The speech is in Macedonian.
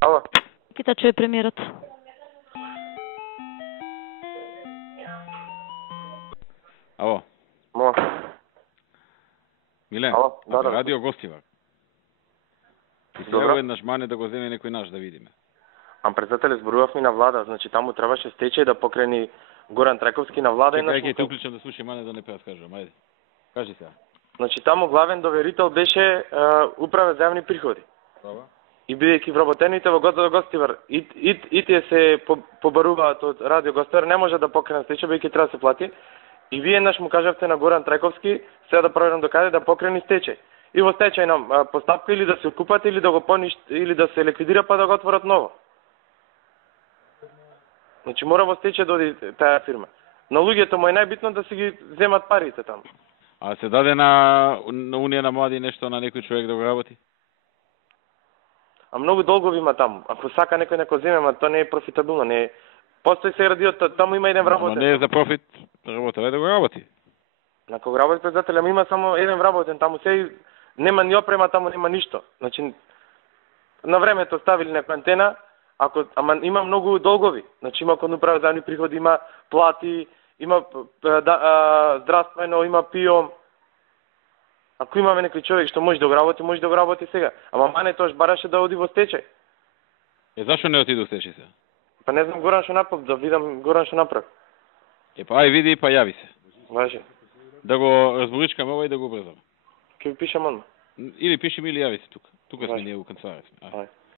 Ало. Пита чуе премиерот. Ало. Мо. Милен, Ало, да. радио гостива. Ти си Добро. еднаш мане да го земе некој наш да видиме. Председателе, зборувавме на влада, значи таму требаше стечај да покрени Горан Траковски на влада. Чекај, ќе ти уклучам да слушам, мане да не прераскажувам, ајде. Кажи сега. Значи таму главен доверител беше управа за јавни приходи. Добро. И бидејќи вработените во Гостивар и тие се побаруваат од радио Гостивар, не може да покренат стечај, бидејќи треба да се плати. И вие еднаш му кажавте на Горан Траковски, сега да проверам докаде да покрени стечај. И во стечајна постапка или да се откупат, или да го или да се ликвидира, па да го отворат ново. Значи мора во стечај да оди таа фирма. На луѓето му е најбитно да си ги земат парите таму. А се даде на Унија на млади нешто на некој човек да го работи? А многу долгови има таму. Ако сака некој neko земе, ма тоа не е профитабилно, не е. Постои се радиото, таму има еден вработен. Но не е за профит, работа да го работи. На кога работи председател, има само еден вработен, таму се нема ни опрема, таму нема ништо. Значи на времето ставили некоја антена, ама има многу долгови. Значи има кон управа за јавни приходи, има плати, има здравствено, има ПИО. Ако имаме некој човек што може да го работи сега. Ама мане тоаш бараше да оди во стечај. Зашо не отиду стечај се? Па не знам Горан што направи, да видам Горан што направи. Па ај види па јави се. Важи. Да го разборичкаме ова и да го брзаме. Ќе ви пишам одма. Или пишем или јави се тука. Тука сме ние у канцеларија. Ај.